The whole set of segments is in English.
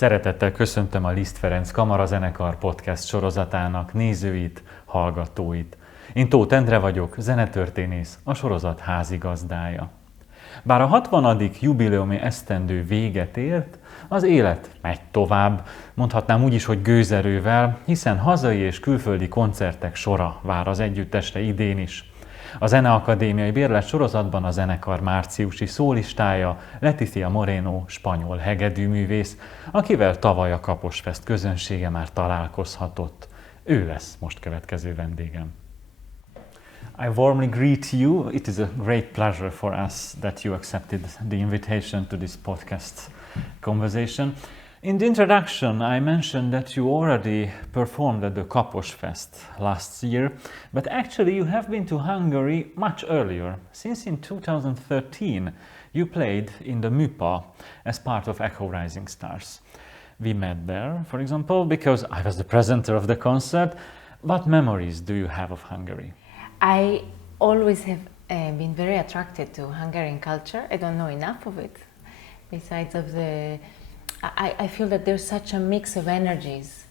Szeretettel köszöntöm a Liszt Ferenc Kamarazenekar podcast sorozatának nézőit, hallgatóit. Én Tóth Endre vagyok, zenetörténész, a sorozat házigazdája. Bár a 60. jubileumi esztendő véget ért, az élet megy tovább, mondhatnám úgy is, hogy gőzerővel, hiszen hazai és külföldi koncertek sora vár az együttesre idén is. A Zeneakadémiai bérlet sorozatban a zenekar márciusi szólistája Leticia Moreno, spanyol hegedűművész, akivel tavaly a Kaposfest közönsége már találkozhatott. Ő lesz most következő vendégem. I warmly greet you. It is a great pleasure for us that you accepted the invitation to this podcast conversation. In the introduction, I mentioned that you already performed at the Kaposfest last year, but actually you have been to Hungary much earlier. Since in 2013, you played in the MÜPA as part of Echo Rising Stars. We met there, for example, because I was the presenter of the concert. What memories do you have of Hungary? I always have been very attracted to Hungarian culture. I don't know enough of it, besides of the... I feel that there's such a mix of energies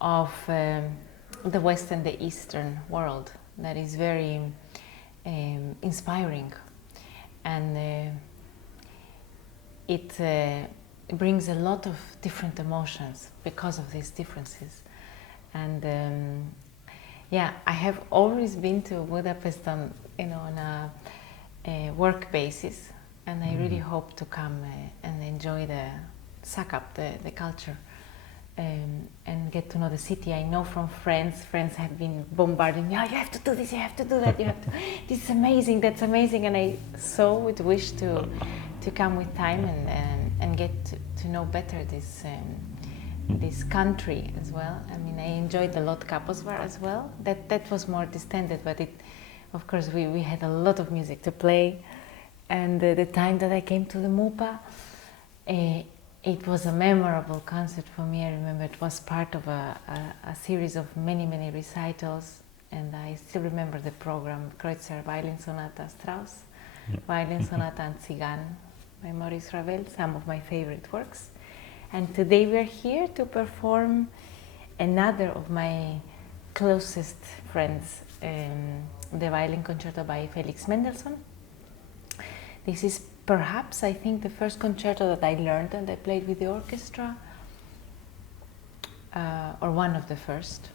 of the West and the Eastern world that is very inspiring, and it brings a lot of different emotions because of these differences. And yeah, I have always been to Budapest on a work basis, and I really hope to come and enjoy suck up the culture and get to know the city. I know from friends have been bombarding me, oh, you have to do this, you have to do that, you have to, this is amazing, that's amazing, and I so would wish to come with time and get to know better this country as well. I mean, I enjoyed the Lot Kaposvár as well. That was more distended, but of course we had a lot of music to play, and the time that I came to the MÜPA, it was a memorable concert for me. I remember it was part of a series of many recitals, and I still remember the program: Kreutzer, Violin Sonata, Strauss, Violin Sonata and Tzigán by Maurice Ravel, some of my favorite works. And today we're here to perform another of my closest friends, the Violin Concerto by Felix Mendelson. This is perhaps, I think, the first concerto that I learned and I played with the orchestra, or one of the first.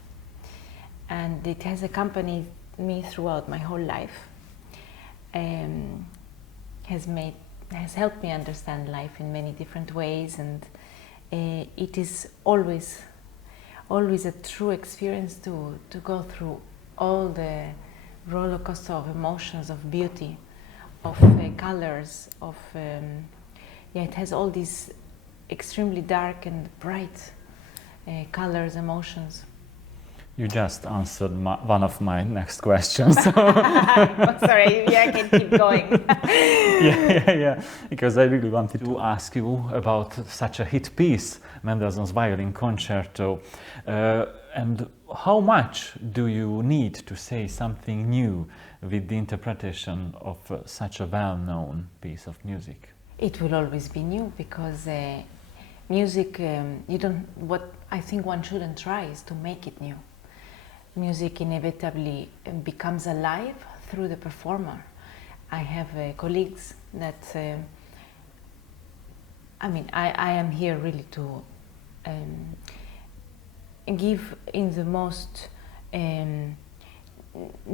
And it has accompanied me throughout my whole life, has helped me understand life in many different ways, and it is always a true experience to go through all the roller coaster of emotions, of beauty, of colors, of it has all these extremely dark and bright colors, emotions. You just answered one of my next questions. Sorry, I can keep going. yeah, because I really wanted to ask you about such a hit piece, Mendelssohn's Violin Concerto, and how much do you need to say something new with the interpretation of such a well-known piece of music? It will always be new, because music, what I think one shouldn't try is to make it new. Music inevitably becomes alive through the performer. I have colleagues that, I am here really to give in the most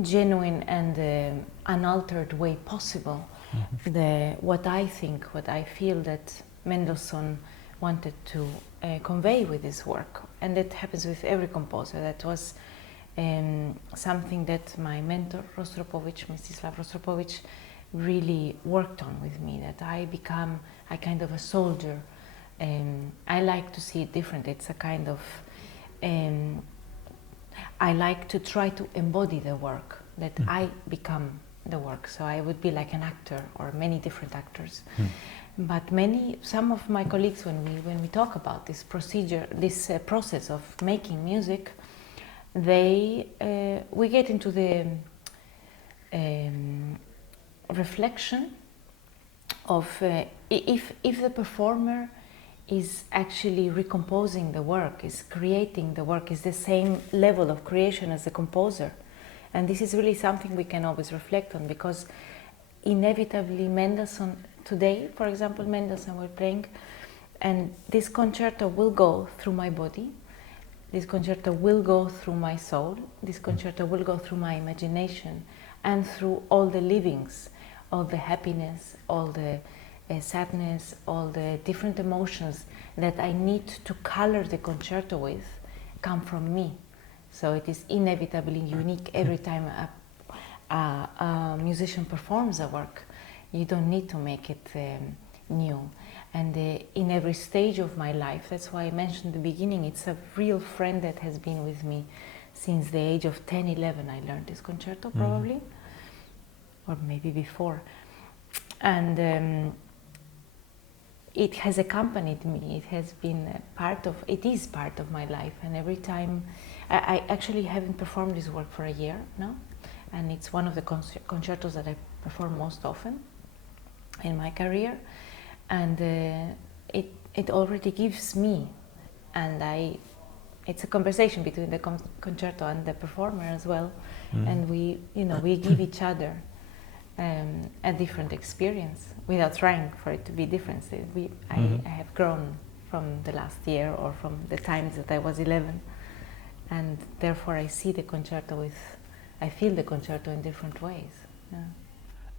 genuine and unaltered way possible what I think, what I feel that Mendelsohn wanted to convey with his work. And that happens with every composer. That was something that my mentor, Mstislav Rostropovich, really worked on with me, that I become a kind of a soldier. I like to see it different. It's a kind of, I like to try to embody the work, that I become the work. So I would be like an actor, or many different actors. But some of my colleagues, when we talk about this procedure, this process of making music, we get into the reflection of if the performer is actually recomposing the work, is creating the work, is the same level of creation as the composer. And this is really something we can always reflect on, because inevitably Mendelson, today, for example, Mendelson we're playing, and this concerto will go through my body, this concerto will go through my soul, this concerto will go through my imagination, and through all the livings, all the happiness, all the sadness, all the different emotions that I need to color the concerto with come from me. So it is inevitably unique every time a musician performs a work. You don't need to make it new. And in every stage of my life, that's why I mentioned at the beginning, it's a real friend that has been with me since the age of 10, 11. I learned this concerto probably, or maybe before. And it has accompanied me. It has been it is part of my life. And every time, I actually haven't performed this work for a year now, and it's one of the concertos that I perform most often in my career. And it already gives me, and it's a conversation between the concerto and the performer as well, and we give each other a different experience without trying for it to be different. I have grown from the last year or from the times that I was 11, and therefore I feel the concerto in different ways. Yeah.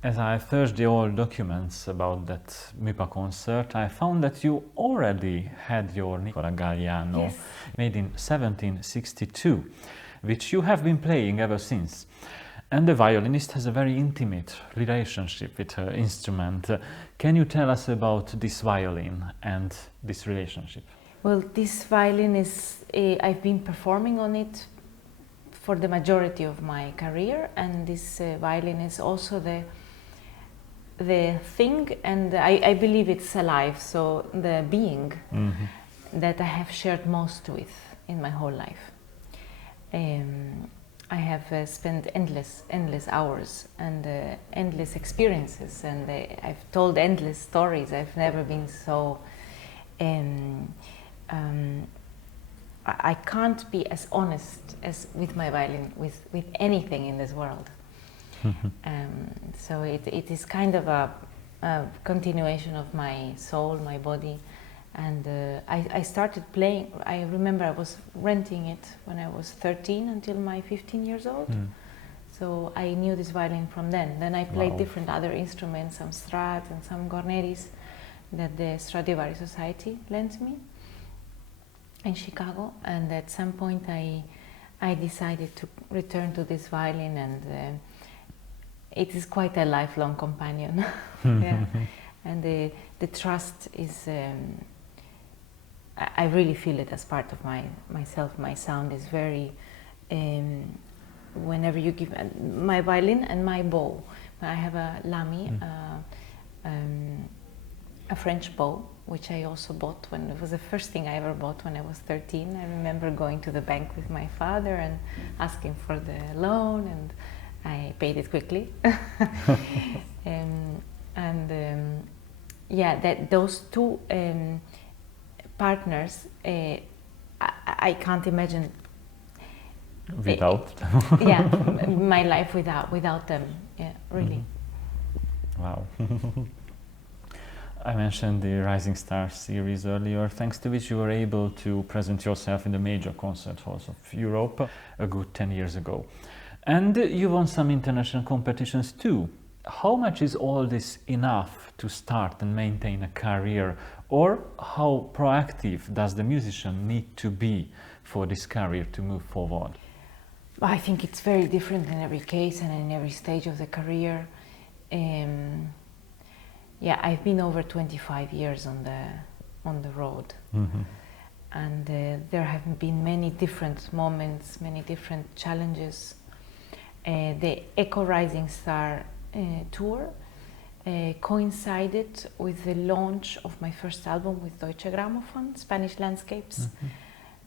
As I searched the old documents about that MIPA concert, I found that you already had your Nicola Galliano, yes, made in 1762, which you have been playing ever since. And the violinist has a very intimate relationship with her instrument. Can you tell us about this violin and this relationship? Well, this violin is, I've been performing on it for the majority of my career, and this violin is also the thing, and I believe it's alive, so the being that I have shared most with in my whole life. I have spent endless hours and endless experiences, and I've told endless stories. I've never been so I can't be as honest as with my violin with anything in this world. So it is kind of a continuation of my soul, my body, and I started playing. I remember I was renting it when I was 13 until my 15 years old. So I knew this violin from then. Then I played different other instruments, some Strats and some Gorneris that the Stradivari Society lent me in Chicago. And at some point I decided to return to this violin, and it is quite a lifelong companion. Yeah. And the trust is, I really feel it as part of myself. My sound is very, whenever you give, my violin and my bow. I have a Lamy, a French bow, which I also bought when it was the first thing I ever bought when I was 13. I remember going to the bank with my father and asking for the loan, and I paid it quickly. Yeah, that those two partners, I can't imagine without. Yeah, my life without them. Yeah, really. Wow. I mentioned the Rising Stars series earlier, thanks to which you were able to present yourself in the major concert halls of Europe a good 10 years ago. And you won some international competitions too. How much is all this enough to start and maintain a career? Or how proactive does the musician need to be for this career to move forward? I think it's very different in every case and in every stage of the career. Yeah, I've been over 25 years on the road, and there have been many different moments, many different challenges. The Echo Rising Star tour coincided with the launch of my first album with Deutsche Grammophon, Spanish Landscapes,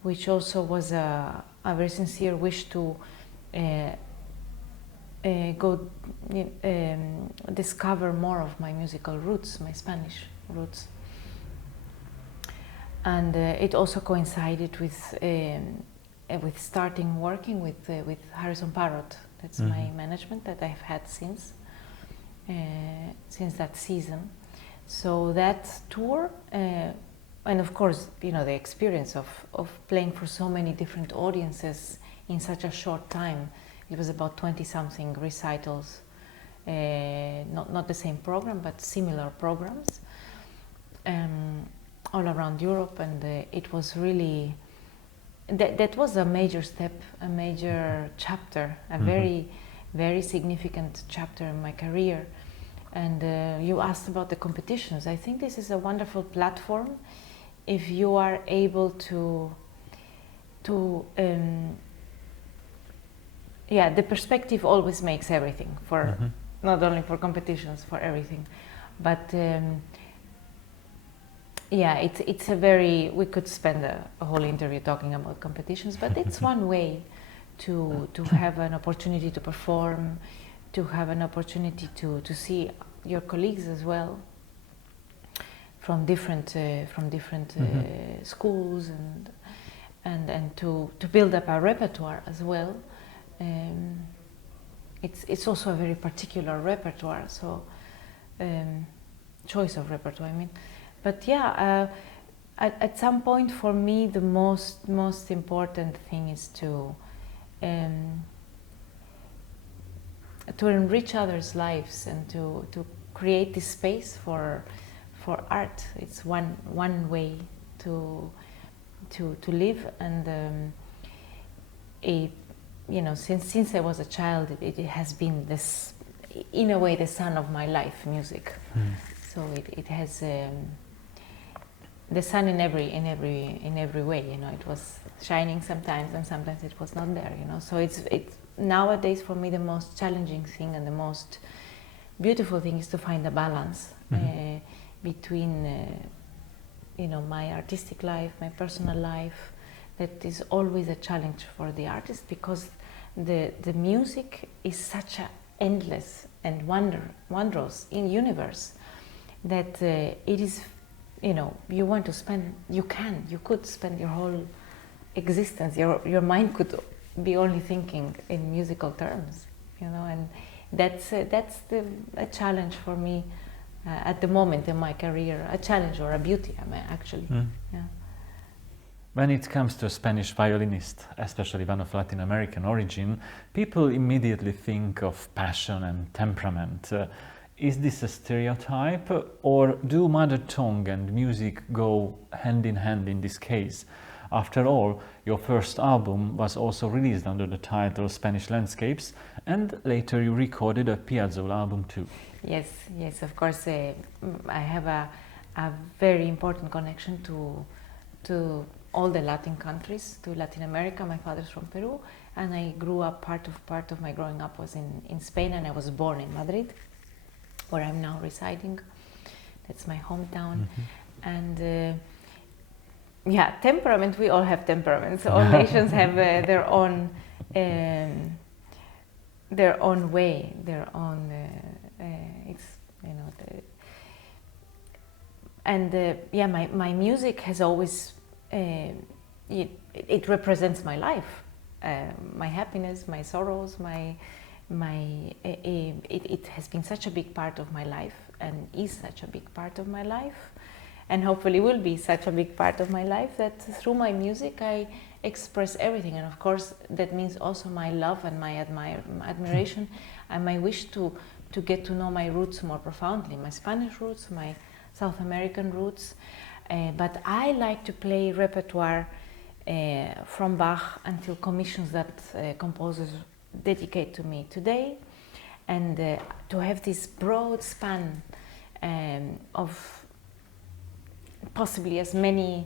which also was a very sincere wish to go discover more of my musical roots, my Spanish roots. and it also coincided with starting working with Harrison Parrott. That's my management that I've had since that season. So that tour, and of course, you know, the experience of playing for so many different audiences in such a short time. It was about 20-something recitals, not the same program, but similar programs, all around Europe, and it was really, that was a major step, a major chapter, a very, very significant chapter in my career. And you asked about the competitions. I think this is a wonderful platform if you are able to yeah, the perspective always makes everything, for not only for competitions, for everything. But yeah, it's a very, we could spend a whole interview talking about competitions, but it's one way to have an opportunity to perform, to have an opportunity to see your colleagues as well from different schools, and to build up a repertoire as well. It's also a very particular repertoire, so choice of repertoire, I mean. But yeah, at some point for me the most important thing is to enrich others' lives and to create this space for art. It's one way to live, and you know, since I was a child, it has been this, in a way, the sun of my life, music. So it has the sun in every way. You know, it was shining sometimes, and sometimes it was not there. You know, so it's nowadays for me the most challenging thing and the most beautiful thing is to find a balance between you know, my artistic life, my personal life. That is always a challenge for the artist, because the music is such an endless and wondrous universe that it is, you know, you want to spend, you could spend your whole existence, your mind could be only thinking in musical terms, you know, and that's a challenge for me at the moment in my career, a challenge or a beauty, I mean, actually. Yeah. When it comes to a Spanish violinist, especially one of Latin American origin, people immediately think of passion and temperament. Is this a stereotype, or do mother tongue and music go hand in hand in this case? After all, your first album was also released under the title Spanish Landscapes, and later you recorded a Piazzolla album too. Yes, of course. I have a very important connection to all the Latin countries, to Latin America. My father's from Peru, and I grew up, part of my growing up was in Spain, and I was born in Madrid, where I'm now residing. That's my hometown. And yeah, temperament, we all have temperaments. All nations have their own way, their own, it's, you know, yeah, my music has always, it represents my life, my happiness, my sorrows, it has been such a big part of my life, and is such a big part of my life, and hopefully will be such a big part of my life, that through my music I express everything. And of course that means also my love and my admiration and my wish to get to know my roots more profoundly, my Spanish roots, my South American roots, but I like to play repertoire from Bach until commissions that composers dedicate to me today, and to have this broad span of possibly as many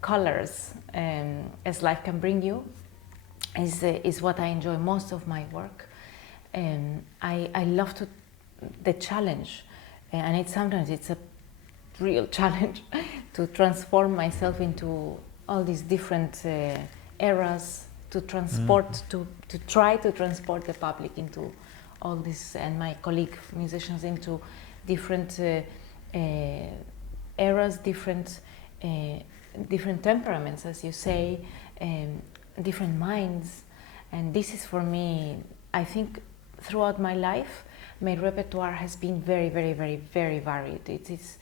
colors as life can bring you is what I enjoy most of my work. I love the challenge, and sometimes it's a real challenge to transform myself into all these different eras, to transport, to try to transport the public into all this, and my colleague musicians into different eras, different different temperaments, as you say, different minds, and this is for me, I think throughout my life my repertoire has been very, very, very, very varied. It is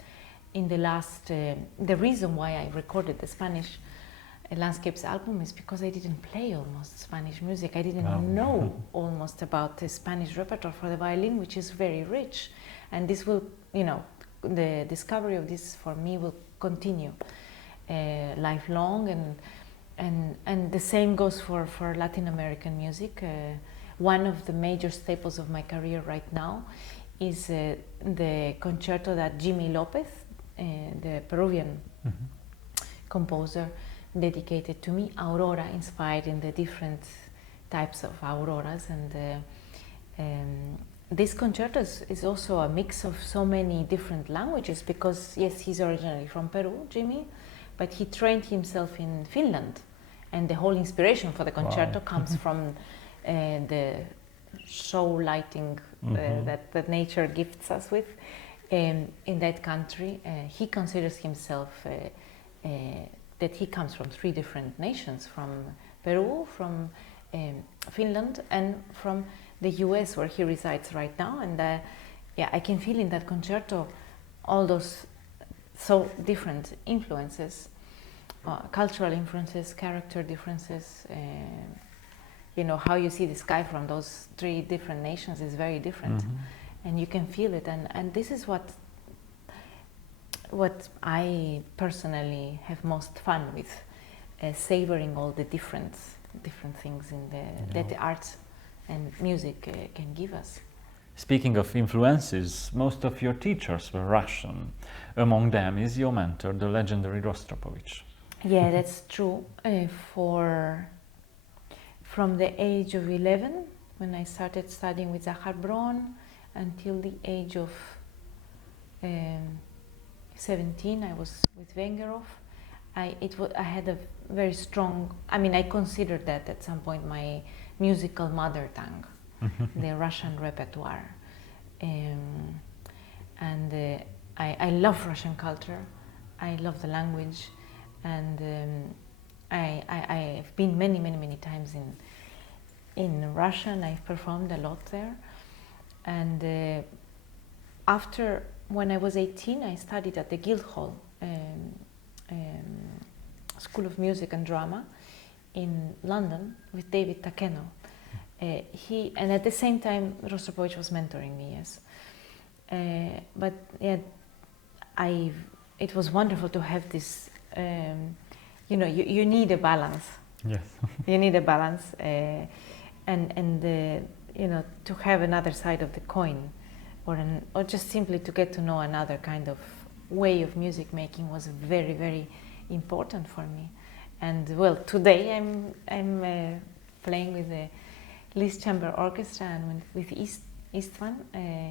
in the last, the reason why I recorded the Spanish Landscapes album is because I didn't play almost Spanish music. I didn't know almost about the Spanish repertoire for the violin, which is very rich, and this will, the discovery of this for me will continue lifelong, and the same goes for Latin American music. One of the major staples of my career right now is the concerto that Jimmy Lopez, the Peruvian composer, dedicated to me, Aurora, inspired in the different types of auroras, and this concerto is also a mix of so many different languages, because yes, he's originally from Peru, Jimmy, but he trained himself in Finland, and the whole inspiration for the concerto comes from the show lighting that nature gifts us with in that country. He considers himself that he comes from 3 different nations, from Peru, from Finland, and from the US, where he resides right now. And I can feel in that concerto all those so different influences, cultural influences, character differences. How you see the sky from those 3 different nations is very different, and you can feel it. And this is what I personally have most fun with, savoring all the different things that the arts and music can give us. Speaking of influences, most of your teachers were Russian. Among them is your mentor, the legendary Rostropovich. Yeah, that's true. From the age of 11, when I started studying with Zachar Bron, until the age of 17, I was with Vengerov. I had a very strong, I considered that at some point my musical mother tongue, the Russian repertoire. I love Russian culture, I love the language, and I've been many times in Russia, and I've performed a lot there. And when I was 18, I studied at the Guildhall School of Music and Drama in London with David Takeno. And at the same time, Rostropovich was mentoring me, yes. It was wonderful to have this. You need a balance. Yes. You need a balance, and to have another side of the coin, or just simply to get to know another kind of way of music making was very, very important for me. And well, today I'm playing with the Liszt Chamber Orchestra and with Istvan.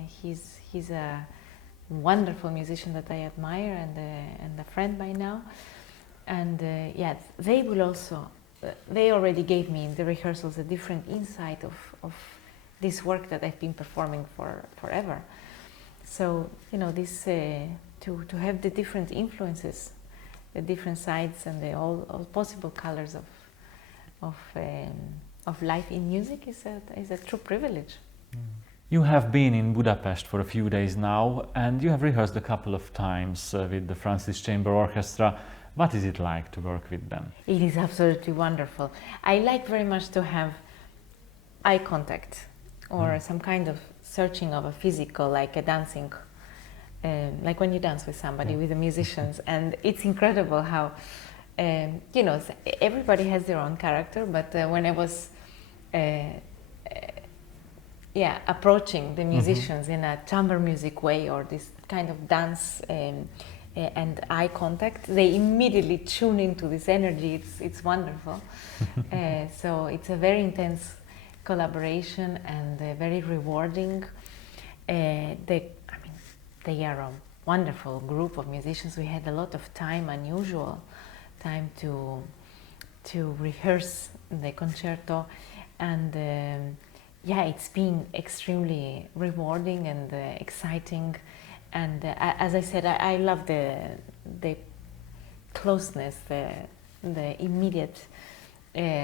He's a wonderful musician that I admire, and a friend by now. And they already gave me in the rehearsals a different insight of this work that I've been performing forever. So this to have the different influences, the different sides, and the all possible colors of life in music is a true privilege. You have been in Budapest for a few days now, and you have rehearsed a couple of times with the Francis Chamber Orchestra. What is it like to work with them? It is absolutely wonderful. I like very much to have eye contact, or some kind of searching of a physical, like a dancing, like when you dance with somebody, with the musicians. And it's incredible how, everybody has their own character, but when I was approaching the musicians in a chamber music way, or this kind of dance and eye contact, they immediately tune into this energy. It's wonderful. So it's a very intense collaboration and very rewarding. They are a wonderful group of musicians. We had a lot of time, unusual time to rehearse the concerto, and it's been extremely rewarding and exciting. And as I said, I love the closeness, the immediate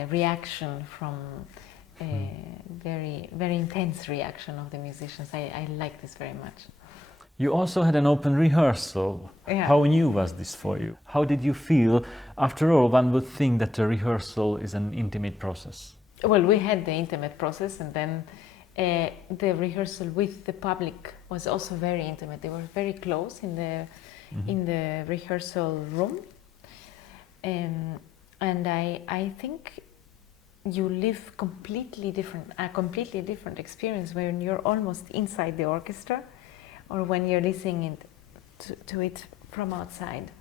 reaction from very intense reaction of the musicians. I like this very much. You also had an open rehearsal. Yeah. How new was this for you? How did you feel? After all, one would think that a rehearsal is an intimate process. Well, we had the intimate process, and then the rehearsal with the public was also very intimate. They were very close in the rehearsal room, and I think you live a completely different experience when you're almost inside the orchestra, or when you're listening to it from outside.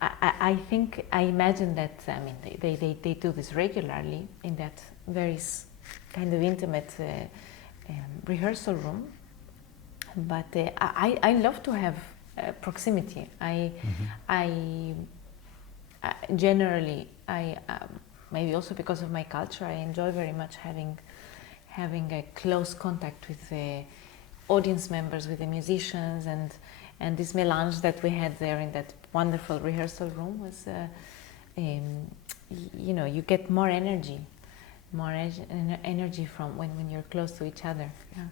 I imagine that, I mean, they do this regularly in that very kind of intimate rehearsal room. But I love to have proximity. Generally, maybe also because of my culture, I enjoy very much having a close contact with the audience members, with the musicians, and this melange that we had there in that wonderful rehearsal room was, you get more energy from when you're close to each other. Yeah.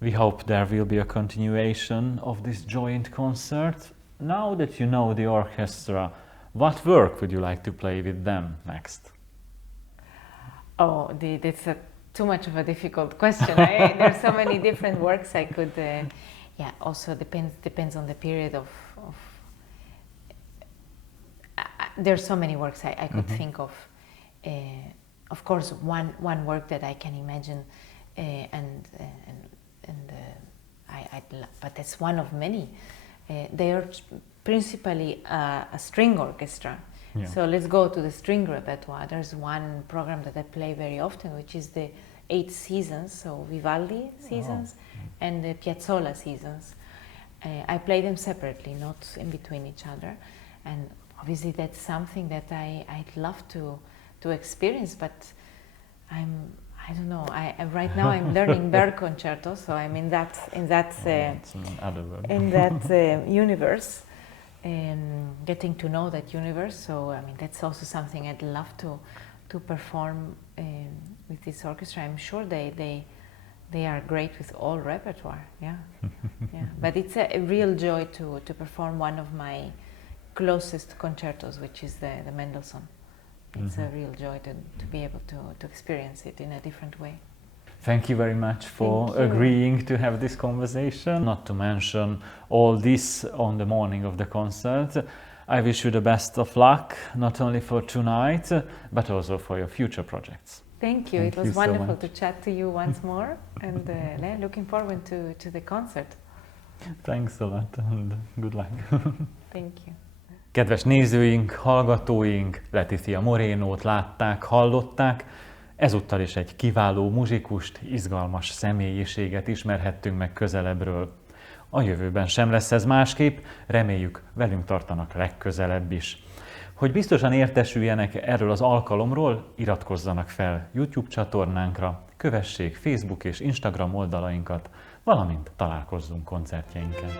We hope there will be a continuation of this joint concert. Now that you know the orchestra, what work would you like to play with them next? Oh, that's too much of a difficult question. There's so many different works I could. Also depends on the period of. There's so many works I could think of. Of course, one work that I can imagine, but that's one of many. They are principally a string orchestra. Yeah. So let's go to the string repertoire. There's one program that I play very often, which is the 8 seasons, so Vivaldi seasons and the Piazzolla seasons. I play them separately, not in between each other. And obviously that's something that I'd love to experience, but I don't know. Right now I'm learning Berg Concerto, so I'm in that universe. Getting to know that universe, so I mean that's also something I'd love to perform with this orchestra. I'm sure they are great with all repertoire. Yeah, yeah. But it's a real joy to perform one of my closest concertos, which is the Mendelson. It's a real joy to be able to experience it in a different way. Thank you very much for agreeing to have this conversation. Not to mention all this on the morning of the concert. I wish you the best of luck, not only for tonight, but also for your future projects. Thank you. It was wonderful to chat to you once more, and looking forward to the concert. Thanks a lot, and good luck. Thank you. Kedves nézőink, hallgatóink, Leticia Morenót látták, hallották. Ezúttal is egy kiváló muzsikust, izgalmas személyiséget ismerhettünk meg közelebbről. A jövőben sem lesz ez másképp, reméljük velünk tartanak legközelebb is. Hogy biztosan értesüljenek erről az alkalomról, iratkozzanak fel YouTube csatornánkra, kövessék Facebook és Instagram oldalainkat, valamint találkozzunk koncertjeinken.